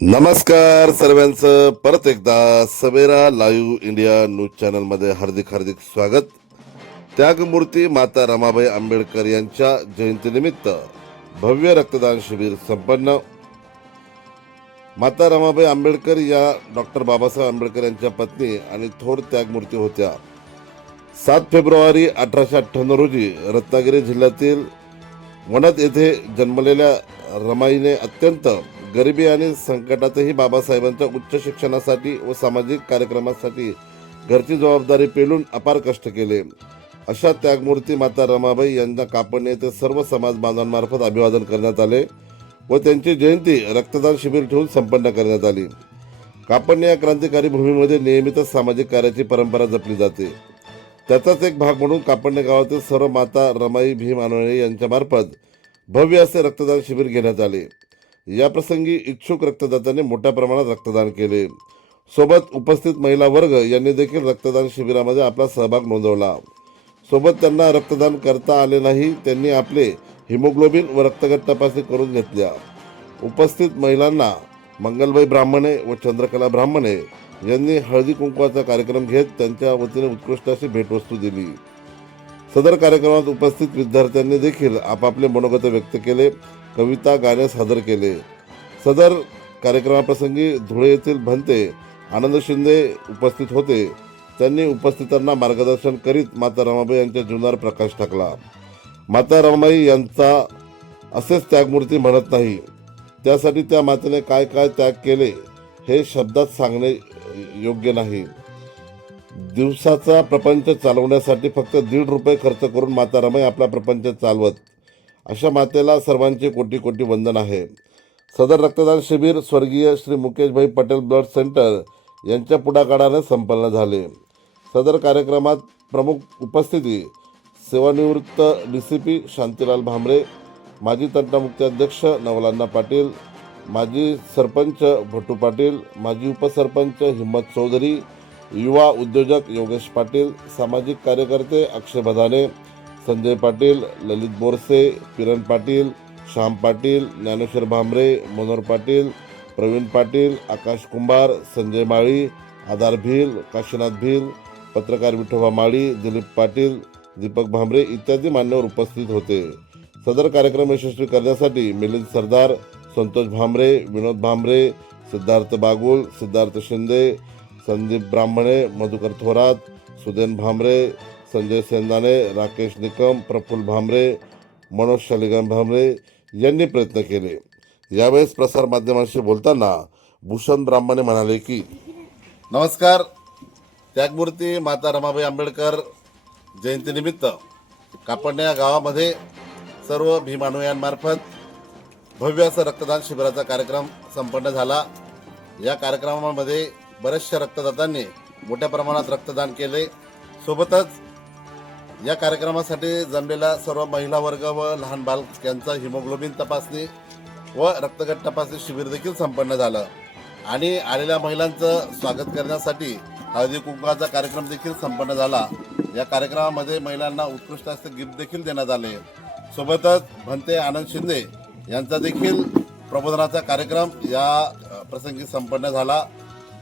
नमस्कार सर्वांचं. परत एकदा सवेरा लाईव्ह इंडिया न्यूज चॅनलमध्ये हार्दिक हार्दिक स्वागत. त्यागमूर्ती माता रमाबाई आंबेडकर यांच्या जयंतीनिमित्त भव्य रक्तदान शिबिर संपन्न. माता रमाबाई आंबेडकर या डॉक्टर बाबासाहेब आंबेडकर यांच्या पत्नी आणि थोर त्यागमूर्ती होत्या. सात फेब्रुवारी अठराशे अठ्ठ्याण्णव रोजी रत्नागिरी जिल्ह्यातील वणत येथे जन्मलेल्या रमाईने अत्यंत गरिबी आणि संकटातही बाबासाहेबांच्या उच्च शिक्षणासाठी व सामाजिक कार्यक्रमासाठी घरची जबाबदारी पेलून अपार कष्ट केले. अशा त्यागमूर्ती माता रमाबाई यांना कापडणे येथे सर्व समाज बांधवांमार्फत अभिवादन करण्यात आले व त्यांची जयंती रक्तदान शिबिर ठेवून संपन्न करण्यात आली. कापडणे या क्रांतिकारी भूमीमध्ये नियमितच सामाजिक कार्याची परंपरा जपली जाते. त्याचाच एक भाग म्हणून कापडणे गावातील सर्व माता रमाई भीम आनवणे यांच्यामार्फत भव्य असे रक्तदान शिबिर घेण्यात आले. या प्रसंगी इच्छुक रक्तदात्यांनी मोठ्या प्रमाणात रक्तदान केले. सोबत उपस्थित महिला वर्ग यांनी देखील रक्तदान शिबिरामध्ये आपला सहभाग नोंदवला. सोबत त्यांना रक्तदान करता आले नाही त्यांनी आपले हिमोग्लोबिन व रक्तगट तपासणी करून घेतल्या. उपस्थित महिलांना मंगलबाई ब्राह्मणे व चंद्रकला ब्राह्मणे यांनी हळदी कुंकवाचा कार्यक्रम घेत त्यांच्या वतीने उत्कृष्ट अशी भेटवस्तू दिली. सदर कार्यक्रमात उपस्थित विद्यार्थ्यांनी देखील आपापले मनोगत व्यक्त केले कविता गाणे सादर केले. सदर कार्यक्रमाप्रसंगी धुळे येथील भंते आनंद शिंदे उपस्थित होते. त्यांनी उपस्थितांना मार्गदर्शन करीत माता रमाबाई यांच्या जीवनावर प्रकाश टाकला. माता रमाबाई यांचा असेच त्यागमूर्ती म्हणत नाही. त्यासाठी त्या मातेने काय काय त्याग केले हे शब्दात सांगणे योग्य नाही. दिवसाचा प्रपंच चालवण्यासाठी फक्त दीड रुपये खर्च करून माता रमाई आपला प्रपंच चालवत. अशा मातेला सर्वांचे कोटी कोटी वंदन आहे. सदर रक्तदान शिबिर स्वर्गीय श्री मुकेशभाई पटेल ब्लड सेंटर यांच्या पुढाकाराने संपन्न झाले. सदर कार्यक्रमात प्रमुख उपस्थिती सेवानिवृत्त D C P Shantilal Bhamre माजी तंटामुक्ती अध्यक्ष नवलांना पाटील माजी सरपंच भट्टू पाटील माजी उपसरपंच हिम्मत चौधरी युवा उद्योजक योगेश पाटील सामाजिक कार्यकर्ते अक्षय बदाने संजय पाटील ललित बोरसे किरण पाटील श्याम पाटील ज्ञानेश्वर भांबरे मनोहर पाटील प्रवीण पाटील आकाश कुंभार संजय माळी आधार भील काशीनाथ भील पत्रकार विठोबा माळी दिलीप पाटील दीपक भांबरे इत्यादी मान्यवर उपस्थित होते. सदर कार्यक्रम यशस्वी करण्यासाठी मिलिंद सरदार संतोष भांबरे विनोद भांबरे सिद्धार्थ बागुल सिद्धार्थ शिंदे संदीप ब्राह्मणे मधुकर थोरात सुदेन भांबरे संजय सेंदाने राकेश निकम प्रफुल्ल भांबरे मनोज शालिग्राम भांबरे यांनी प्रयत्न केले. यावेळेस प्रसारमाध्यमांशी बोलताना भूषण ब्राह्मणे म्हणाले की नमस्कार. त्यागमूर्ती माता रमाबाई आंबेडकर जयंतीनिमित्त कापडण्या गावामध्ये सर्व भीमानुयांमार्फत भव्य असं रक्तदान शिबिराचा कार्यक्रम संपन्न झाला. या कार्यक्रमामध्ये बऱ्याचशा रक्तदात्यांनी मोठ्या प्रमाणात रक्तदान केले. सोबतच या कार्यक्रमासाठी जमलेला सर्व महिला वर्ग व लहान बालक यांचा हिमोग्लोबिन तपासणी व रक्तगट तपासणी शिबिर देखील संपन्न झालं. आणि आलेल्या महिलांचं स्वागत करण्यासाठी हळदी कुंकवाचा कार्यक्रम देखील संपन्न झाला. या कार्यक्रमामध्ये महिलांना उत्कृष्ट असे गिफ्ट देखील देण्यात आले. सोबतच भंते आनंद शिंदे यांचा देखील प्रबोधनाचा कार्यक्रम या प्रसंगी संपन्न झाला.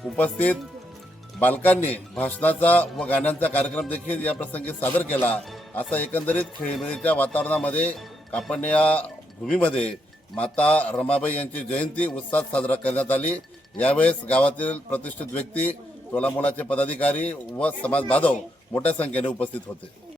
उपस्थित बालकांनी भाषणाचा व गाण्यांचा कार्यक्रम देखील या प्रसंगी सादर केला. असा एकंदरीत खेळीमेळीच्या वातावरणामध्ये आपण या भूमीमध्ये माता रमाबाई यांची जयंती उत्साहात साजरा करण्यात आली. यावेळेस गावातील प्रतिष्ठित व्यक्ती तोलामोलाचे पदाधिकारी व समाज बांधव मोठ्या संख्येने उपस्थित होते.